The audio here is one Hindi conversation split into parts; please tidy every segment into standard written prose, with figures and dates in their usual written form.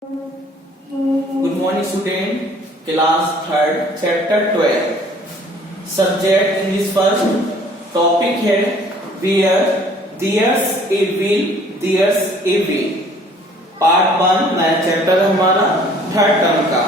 Good morning student, class 3rd, chapter 12. Subject in this first topic है where there's a will, there's a way. Part 1 नया चैप्टर है हमारा थर्ड टर्म का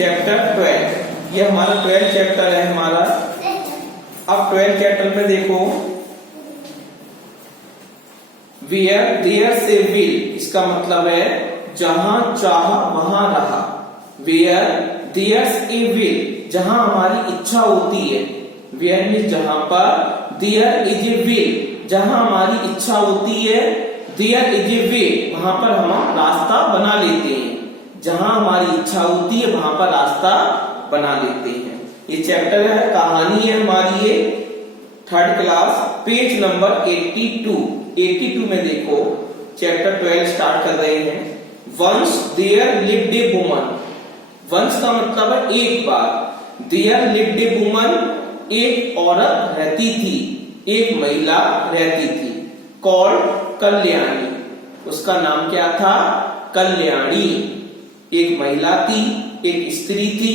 चैप्टर 12. ये हमारा 12 चैप्टर है हमारा. अब 12 चैप्टर में देखो where there's a will, इसका मतलब है जहां चाहा वहां रहा. Where there's a will, जहां हमारी इच्छा होती है. Where में जहां पर, there is a will, जहां हमारी इच्छा होती है. There is a way, वहां पर हम रास्ता बना लेते हैं. जहां हमारी इच्छा होती है वहां पर रास्ता बना लेते हैं. ये चैप्टर है, कहानी है हमारी ये थर्ड क्लास, पेज नंबर 82. 82 में देखो चैप्टर 12 स्टार्ट कर रहे हैं. Once there lived a woman. Once का मतलब है एक बार. There lived a woman, एक औरत रहती थी, एक महिला रहती थी. Called कल्याणी. उसका नाम क्या था? कल्याणी. एक महिला थी, एक स्त्री थी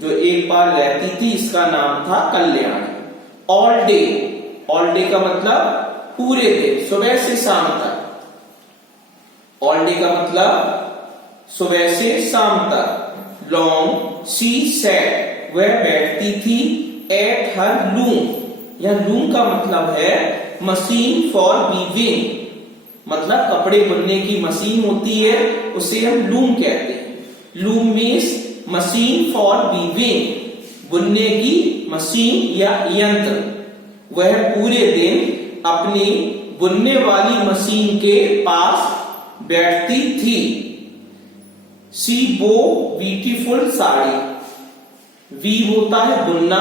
जो एक बार रहती थी, इसका नाम था Kalyani. All day. All day का मतलब पूरे दिन, सुबह से शाम तक. ऑल डे का मतलब सुबह से शाम तक. लॉन्ग शी सैट, वह बैठती थी. एट हर लूम, यह लूम का मतलब है मशीन फॉर वीविंग, मतलब कपड़े बुनने की मशीन होती है, उसे हम लूम कहते हैं. Loom means machine for weaving, बुनने की मशीन या यंत्र. वह पूरे दिन अपनी बुनने वाली मशीन के पास बैठती थी. She wove beautiful sari. Weave होता है बुनना,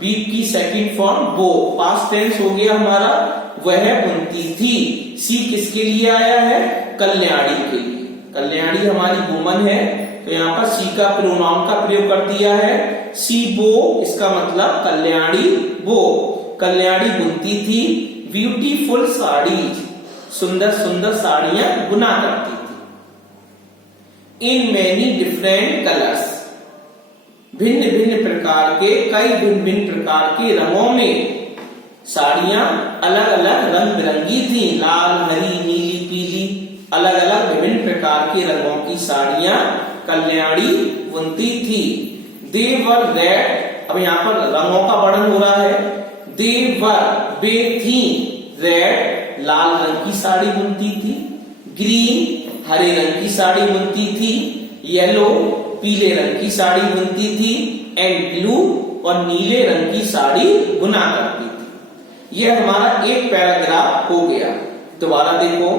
वीव की सेकंड फॉर्म बो, पास्ट टेंस हो गया हमारा. वह बुनती थी. शी किसके लिए आया है? कल्याणी के लिए. कल्याणी हमारी वुमन है, तो यहाँ पर शी का प्रोनाउन का प्रयोग कर दिया है. शी बो, इसका मतलब कल्याणी बो. कल्याणी बुनती थी. ब्यूटीफुल साड़ी, सुंदर सुंदर साड़ियां बुना करती थी. इन मैनी डिफरेंट कलर्स, भिन्न भिन्न प्रकार के, कई भिन्न भिन्न प्रकार के रंगों में साड़ियां अलग अलग रंग बिरंगी थी. लाल, हरी, नीली, पीली, अलग अलग विभिन्न प्रकार के रंगों की साड़ियां कल्याणी बुनती थी. दे वर रेड, अब यहाँ पर रंगों का वर्णन हो रहा है. दे वर, वे थी. रेड, लाल रंग की साड़ी बुनती थी. ग्रीन, हरे रंग की साड़ी बुनती थी. येलो, पीले रंग की साड़ी बुनती थी. एंड ब्लू, और नीले रंग की साड़ी बुना करती थी. यह हमारा एक पैराग्राफ हो गया. दोबारा देखो.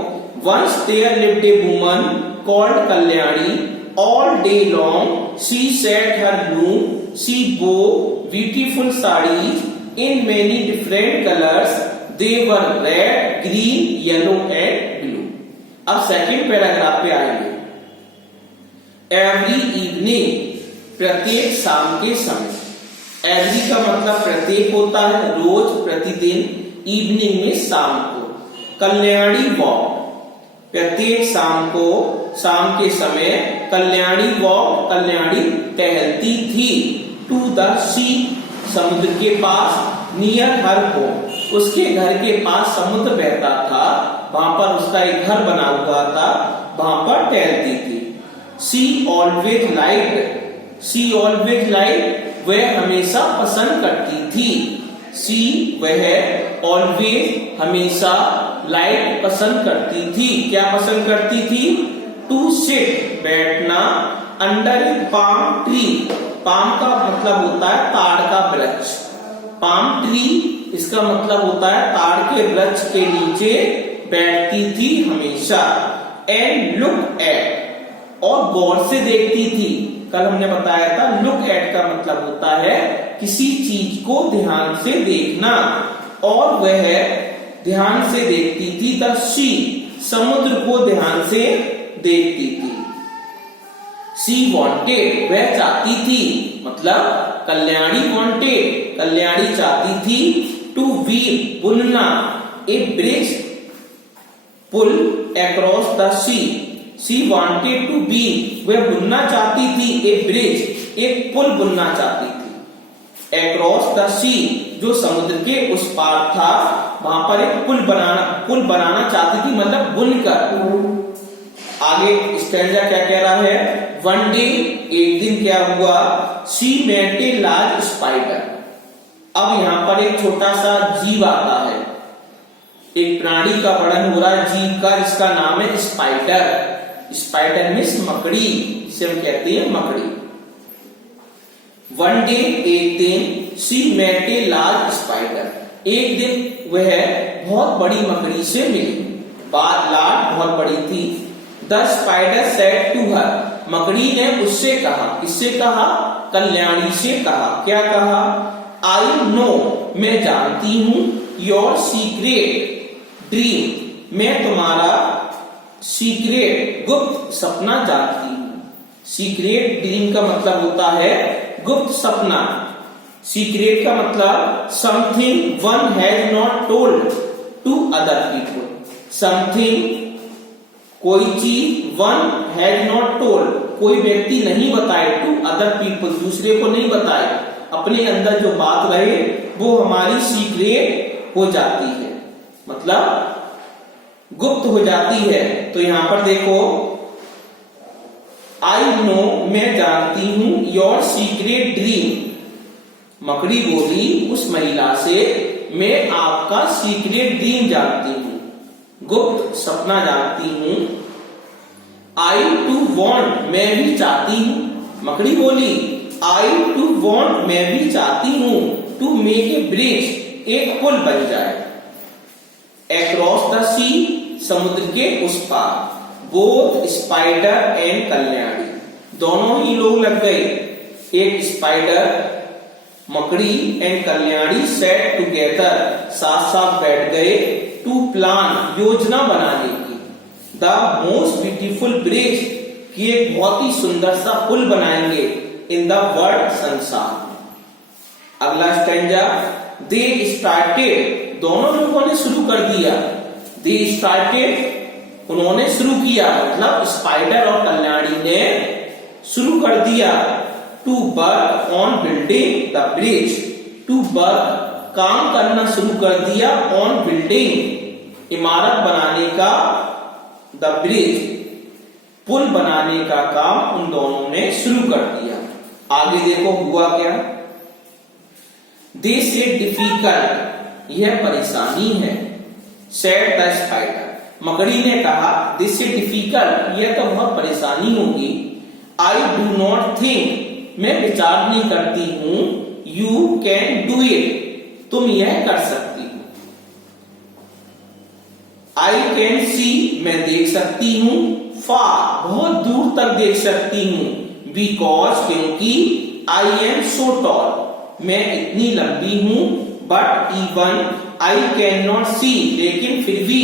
Once there lived a woman called Kalyani. All day long she set her loom. She wove beautiful saris in many different colours. They were red, green, yellow and blue. अब सेकंड पैराग्राफ पे आएंगे. Every evening, प्रत्येक शाम के समय. Every का मतलब प्रत्येक होता है, रोज, प्रतिदिन. इवनिंग में शाम को. कल्याणी वॉक, प्रत्येक शाम को, शाम के समय कल्याणी वॉक, कल्याणी टहलती थी. टू द सी, समुद्र के पास. नियर हर होम, उसके घर के पास समुद्र बहता था, वहां पर उसका एक घर बना हुआ था, वहां पर टहलती थी. She always liked, she always liked, वह हमेशा पसंद करती थी. शी, वह, ऑलवेज, हमेशा, लाइक, पसंद करती थी. क्या पसंद करती थी? टू सिट, बैठना. अंडर ए पाम ट्री, पाम का मतलब होता है ताड़ का वृक्ष. पाम ट्री, इसका मतलब होता है ताड़ के वृक्ष के नीचे बैठती थी हमेशा. एंड लुक एट, और गौर से देखती थी. कल हमने बताया था लुक एट का मतलब होता है किसी चीज को ध्यान से देखना, और वह ध्यान से देखती थी. द सी, समुद्र को ध्यान से देखती थी. शी वॉन्टेड, वह चाहती थी, मतलब कल्याणी वॉन्टेड, कल्याणी चाहती थी. टू वीव, बुनना. ए ब्रिज पुल across the sea, she wanted to be, वह बुनना चाहती थी, ए ब्रिज, एक पुल बुनना चाहती थी। अक्रॉस द सी, जो समुद्र के उस पार था, वहां पर एक पुल बनाना चाहती थी, मतलब बुनकर। आगे स्टैंजा क्या कह रहा है, वन डे, एक दिन क्या हुआ, she met a large spider. अब यहाँ पर एक छोटा सा जीव आता है, एक प्राणी का वर्णन हो रहा है जीव का, जिसका नाम है स्पाइडर। स्पाइडर मीन्स मकड़ी, इसे हम कहते हैं मकड़ी। वन डे, एक दिन, she met a large spider, एक दिन वह बहुत बड़ी मकड़ी से मिली। बात लार्ज बहुत बड़ी थी। The spider said to her, मकड़ी ने उससे कहा, किससे कहा, कल्याणी से कहा। क्या कहा, आई नो, मैं जानती हूं, योर सीक्रेट ड्रीम, मैं तुम्हारा सीक्रेट गुप्त सपना जानती हूं। सीक्रेट ड्रीम का मतलब होता है गुप्त सपना। सीक्रेट का मतलब something one has not told to other people. Something, कोई चीज, वन हैज नॉट टोल्ड, कोई व्यक्ति नहीं बताए, टू अदर पीपल, दूसरे को नहीं बताए, अपने अंदर जो बात रहे वो हमारी सीक्रेट हो जाती है, मतलब गुप्त हो जाती है। तो यहां पर देखो, आई नो, मैं जानती हूं, योर सीक्रेट ड्रीम, मकड़ी बोली उस महिला से, मैं आपका सीक्रेट ड्रीम जानती हूं, गुप्त सपना जानती हूं। आई टू वॉन्ट, मैं भी चाहती हूं, मकड़ी बोली आई टू वॉन्ट, मैं भी चाहती हूं, टू मेक ए ब्रिज, एक पुल बन जाए। अक्रॉस द सी, समुद्र के उस पार। बोथ स्पाइडर एंड कल्याणी, दोनों ही लोग लग गए, एक स्पाइडर मकड़ी एंड कल्याणी सेट टुगेदर, साथ साथ बैठ गए, टू प्लान, योजना बनाने की। द मोस्ट ब्यूटीफुल ब्रिज, की एक बहुत ही सुंदर सा पुल बनाएंगे, इन द वर्ल्ड, संसार। अगला स्टैंजा, दे स्टार्टेड, दोनों लोगों ने शुरू कर दिया। दे स्टार्टेड, उन्होंने शुरू किया, मतलब स्पाइडर और कल्याणी ने शुरू कर दिया। To work on building the bridge, to work, काम करना शुरू कर दिया, ऑन बिल्डिंग, इमारत बनाने का, द ब्रिज, पुल बनाने का काम उन दोनों ने शुरू कर दिया। आगे देखो हुआ क्या, दिस इज डिफिकल्ट, यह परेशानी है। सेड द स्पाइडर, मकड़ी ने कहा, दिस इज डिफिकल्ट, यह तो बहुत परेशानी होगी। आई डू नॉट थिंक, मैं विचार नहीं करती हूं, यू कैन डू इट, तुम यह कर सकती हो। आई कैन सी, मैं देख सकती हूं, फार, बहुत दूर तक देख सकती हूं, बिकॉज, क्योंकि, आई एम सो टॉल, मैं इतनी लंबी हूं, but even I can not see, लेकिन फिर भी,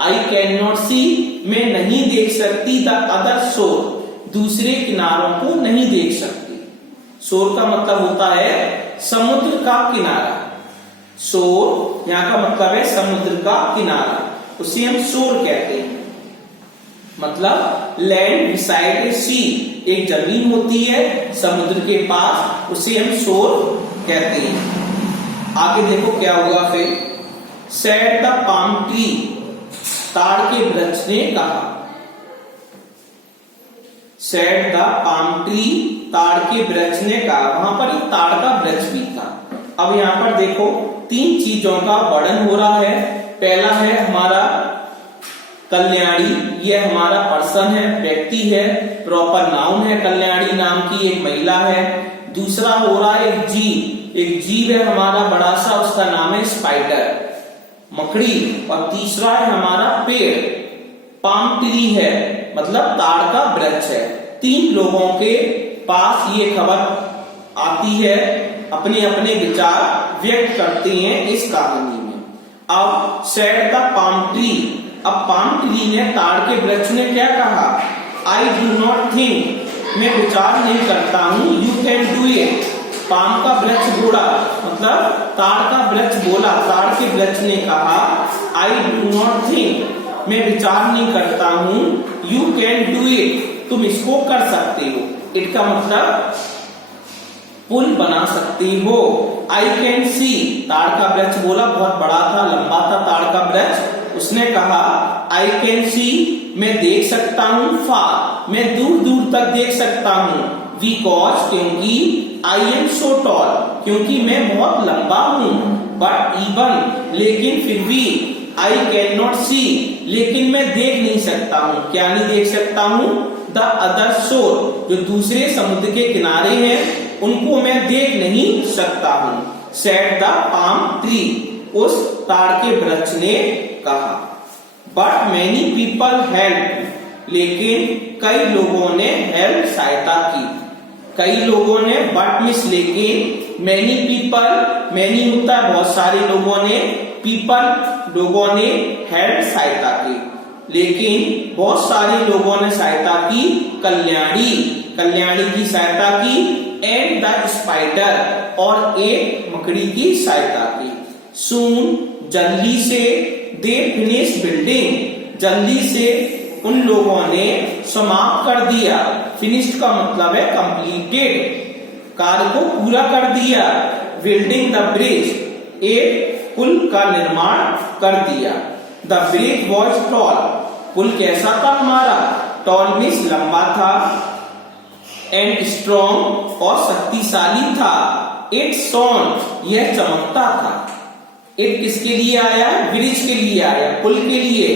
आई कैन नॉट सी, मैं नहीं देख सकती, द अदर शोर, दूसरे किनारों को नहीं देख सकती। शोर का मतलब होता है समुद्र का किनारा। शोर यहाँ का मतलब है समुद्र का किनारा, उसे हम शोर कहते हैं। मतलब लैंड बिसाइड ए सी, एक जमीन होती है समुद्र के पास, उसे हम शोर कहते हैं। आगे देखो क्या हुआ फिर, सेड द पाम ट्री, ताड़ के वृक्ष ने कहा। सेड द पाम ट्री, ताड़ के वृक्ष ने कहा। वहां पर एक ताड़ का वृक्ष भी था। अब यहाँ पर देखो 3 चीजों का वर्णन हो रहा है। पहला है हमारा कल्याणी, ये हमारा पर्सन है, व्यक्ति है, प्रॉपर नाउन है, कल्याणी नाम की एक महिला है। दूसरा हो रहा है एक जीव है हमारा बड़ा सा, उसका नाम है स्पाइडर, मकड़ी। और तीसरा है हमारा पेड़, पाम ट्री है, मतलब ताड़ का वृक्ष है। 3 लोगों के पास ये खबर आती है, अपने अपने विचार व्यक्त करते हैं इस कहानी में। अब सेड द पाम ट्री, अब पाम ट्री ने, ताड़ के वृक्ष ने क्या कहा, आई डू नॉट थिंक, मैं विचार नहीं करता हूं, you can do it. Palm का वृक्ष बोला, मतलब ताड़ का वृक्ष बोला, ताड़ के वृक्ष ने कहा, आई डू नॉट थिंक, मैं विचार नहीं करता हूँ। यू कैन डू इट, तुम इसको कर सकते हो। इट का मतलब पुल बना सकती हो। आई कैन सी, ताड़ का वृक्ष बोला, बहुत बड़ा था, लंबा था ताड़ का वृक्ष। उसने कहा आई कैन सी, मैं देख सकता हूँ, फार, मैं दूर दूर तक देख सकता हूँ। बिकॉज, क्योंकि, आई एम सो टॉल, क्योंकि मैं बहुत लंबा हूँ। बट इवन, लेकिन फिर भी, आई कैन नॉट सी, लेकिन मैं देख नहीं सकता हूँ। क्या नहीं देख सकता हूँ? द अदर शोर, जो दूसरे समुद्र के किनारे हैं उनको मैं देख नहीं सकता हूँ। सेड द पाम ट्री, उस ताड़ के वृक्ष ने कहा। बट मैनी पीपल हेल्प, लेकिन कई लोगों ने हेल्प, सहायता की। कई लोगों ने, बट मिस लेकिन, मैनी पीपल, मैनी होता है बहुत सारे लोगों ने, पीपल लोगों ने, हेल्प सहायता की, लेकिन बहुत सारे लोगों ने सहायता की। कल्याणी, कल्याणी की सहायता की। एंड द स्पाइडर, और एक मकड़ी की सहायता की। सून, जल्दी से, दे फिनिश बिल्डिंग, जल्दी से उन लोगों ने समाप्त कर दिया। फिनिश्ड का मतलब है कंप्लीटेड, कार्य को पूरा कर दिया। बिल्डिंग द ब्रिज, एक पुल का निर्माण कर दिया। द ब्रिज वॉज टॉल, पुल कैसा था हमारा? टॉल मीन्स लंबा था, एंड स्ट्रॉन्ग, और शक्तिशाली था। इट शोन, यह चमकता था। इट किसके लिए आया? ब्रिज के लिए आया, पुल के लिए।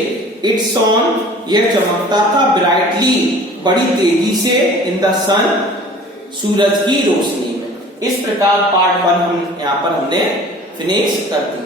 इट शोन, यह चमकता था, ब्राइटली, बड़ी तेजी से, इन द सन, सूरज की रोशनी में। इस प्रकार पार्ट 1 हम यहाँ पर हमने फिनिश कर दिया।